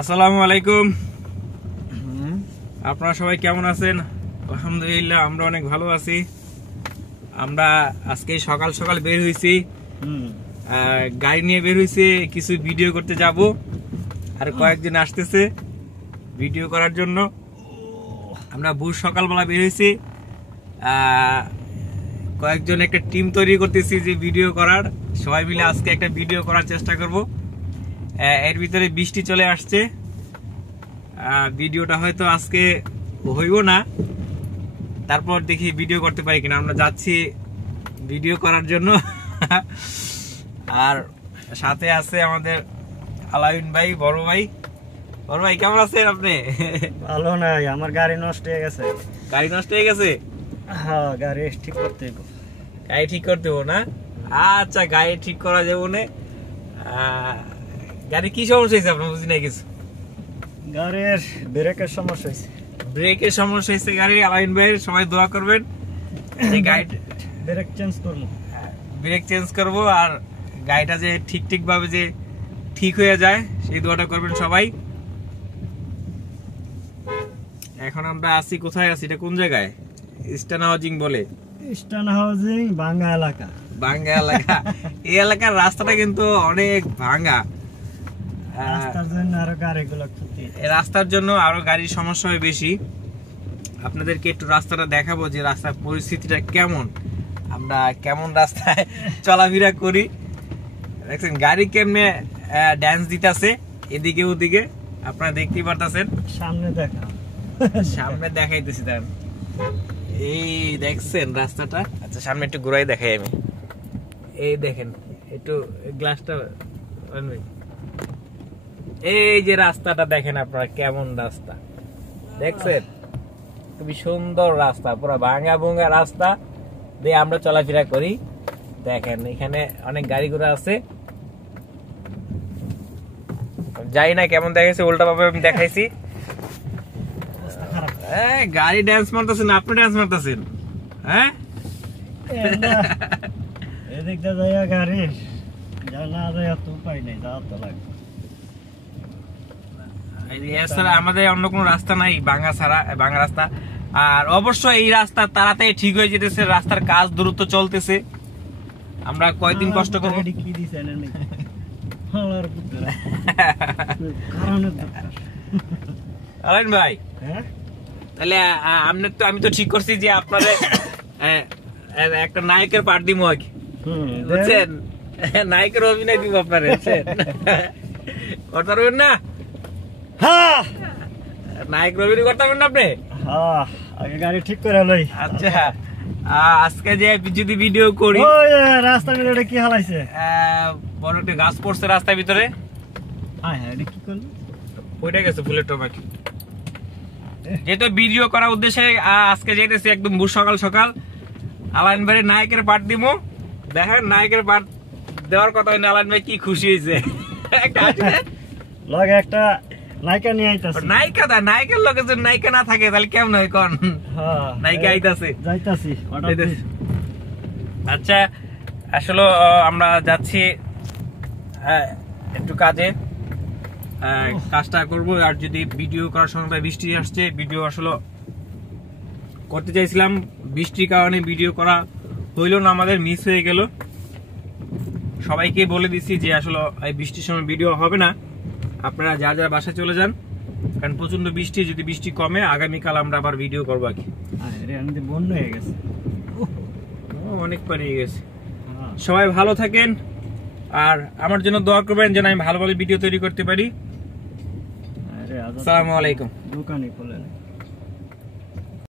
আসসালামু আলাইকুম। আপনারা সবাই কেমন আছেন? আলহামদুলিল্লাহ আমরা অনেক ভালো আছি। আমরা আজকে সকাল সকাল বের হয়েছি, গাড়ি নিয়ে বের হয়েছি, কিছু ভিডিও করতে যাব। আর কয়েকজন আসতেছে ভিডিও করার জন্য। আমরা ভোর সকালবেলা বের হয়েছি, কয়েকজন একটা টিম তৈরি করতেছি যে ভিডিও করার। সবাই মিলে আজকে একটা ভিডিও করার চেষ্টা করব। এর ভিতরে বৃষ্টি চলে আসছে, ভিডিওটা হয়তো আজকে হইব না, তারপর দেখি ভিডিও করতে পারি কিনা। আমরা যাচ্ছি ভিডিও করার জন্য। আর সাথে আছে আমাদের আলাউদ্দিন ভাই, বড় ভাই। বড় ভাই কেমন আছেন আপনি? ভালো নাই, আমার গাড়ি নষ্ট হয়ে গেছে। গাড়ি নষ্ট হয়ে গেছে? হ্যাঁ, গাড়ি ঠিক করতে হইব। গাড়ি ঠিক করতে হবো না? আচ্ছা, গাড়ি ঠিক করা যাবো না। গাড়ি কি সমস্যা হয়েছে আপনার? বুঝি নাই কিছু। গাড়ির ব্রেকের সমস্যা হয়েছে। ব্রেকের সমস্যা হয়েছে গাড়ি। আলাউদ্দিন ভাই সবাই দোয়া করবেন, গাড়ি ব্রেক চেঞ্জ করবো। ব্রেক চেঞ্জ করবো, আর গাড়িটা যে ঠিক ভাবে যে ঠিক হয়ে যায় সেই দোয়াটা করবেন সবাই। এখন আমরা আছি, কোথায় আছি? এটা কোন জায়গায়? ইস্টার্ন হাউজিং বলে। ইস্টার্ন হাউজিং ভাঙ্গা এলাকা। ভাঙ্গা এলাকা। এই এলাকার রাস্তাটা কিন্তু অনেক ভাঙ্গা। রাস্তার জন্য আরো গাড়িগুলো ক্ষতি। রাস্তার জন্য আরো গাড়ির সমস্যা হয় বেশি। আপনাদেরকে একটু রাস্তাটা দেখাবো যে রাস্তার পরিস্থিতিটা কেমন, আমরা কেমন রাস্তায় চলাফেরা করি। দেখছেন গাড়ি কেমনে ড্যান্স দিতেছে এদিকে ওদিকে, আপনারা দেখতেই পারতেছেন। সামনে দেখা, সামনে দেখাইতেছি। তার এই দেখছেন রাস্তাটা। আচ্ছা, সামনে একটু ঘুরাই দেখাই আমি। এই দেখেন একটু গ্লাসটা, এই যে রাস্তাটা দেখেন আপনারা, কেমন রাস্তা দেখছেন? খুবই সুন্দর রাস্তা, পুরো ভাঙা ভুঙ্গা রাস্তা দিয়ে আমরা চলাফেরা করি। দেখেন এখানে অনেক গাড়ি ঘোড়া আছে। যাই না কেমন দেখাইছে, উল্টা ভাবে আমি দেখাইছি। গাড়ি ড্যান্স মারতেছেন, আপনি ড্যান্স মারতেছেন। হ্যাঁ, এদিকটা যাইয়া গাড়ি না যায়, তো উপায় নেই, যাওয়া তো লাগবে। এছাড়া আমাদের অন্য কোনো রাস্তা নাই, ভাঙা ছাড়া, ভাঙা রাস্তা। আর অবশ্যই এই রাস্তা তাড়াতাড়ি ঠিক হয়ে যেতেছে, রাস্তার কাজ দ্রুত চলতেছে। আমরা কয়দিন কষ্ট করবো। কি দিছেন আলাইন ভাই? তাহলে আমি তো ঠিক করছি যে আপনাদের একটা নায়কের পার্ট দিব, বুঝছেন? নায়কের অভিনয় দিব আপনার, করতে পারবেন না? নায়কের অভিনয় করতে পারবেন না আপনি? আগে গাড়ি ঠিক করে লই। আচ্ছা, আজকে যে যদি ভিডিও করি, রাস্তার ভিতরে কি হালাইছে? বড় একটা গাছ পড়ছে রাস্তার ভিতরে। কি করলো? ওইটা গেছে ফুলের টমাকি। যেহেতু ভিডিও করার উদ্দেশ্যে আজকে যাইতেছি একদম ভোর সকাল সকাল। আলাইন ভাই নায়কের পার্ট দিব। দেখেন নায়কের পার্ট দেওয়ার কথা হইনি, আলাইন ভাই কি খুশি হয়েছে। একটা নায়িকা নিয়ে আইতাছে। নায়িকা দা, নায়কের লোকে যদি নায়িকা না থাকে তাহলে কেমন হয় কোন? নায়িকা আইতাছে, যাইতাছি। আচ্ছা, আসলে আমরা যাচ্ছি একটু কাজে, কাজটা করবো। আর যদি ভিডিও করার সময় বৃষ্টি আসছে, ভিডিও আসলে করতে চাইছিলাম, বৃষ্টির কারণে ভিডিও করা হইল না, আমাদের মিস হয়ে গেল। সবাইকে বলে দিছি যে আসলে এই বৃষ্টির সময় ভিডিও হবে না, আপনারা যা যা বাসায় চলে যান, কারণ প্রচন্ড বৃষ্টি। যদি বৃষ্টি কমে আগামীকাল আমরা আবার ভিডিও করবো আর কি। বন্যা হয়ে গেছে, অনেক পানি হয়ে গেছে। সবাই ভালো থাকেন, আর আমার জন্য দোয়া করবেন যেন আমি ভালো ভালো ভিডিও তৈরি করতে পারি। আসসালামু আলাইকুম। দোকানে খোলেন।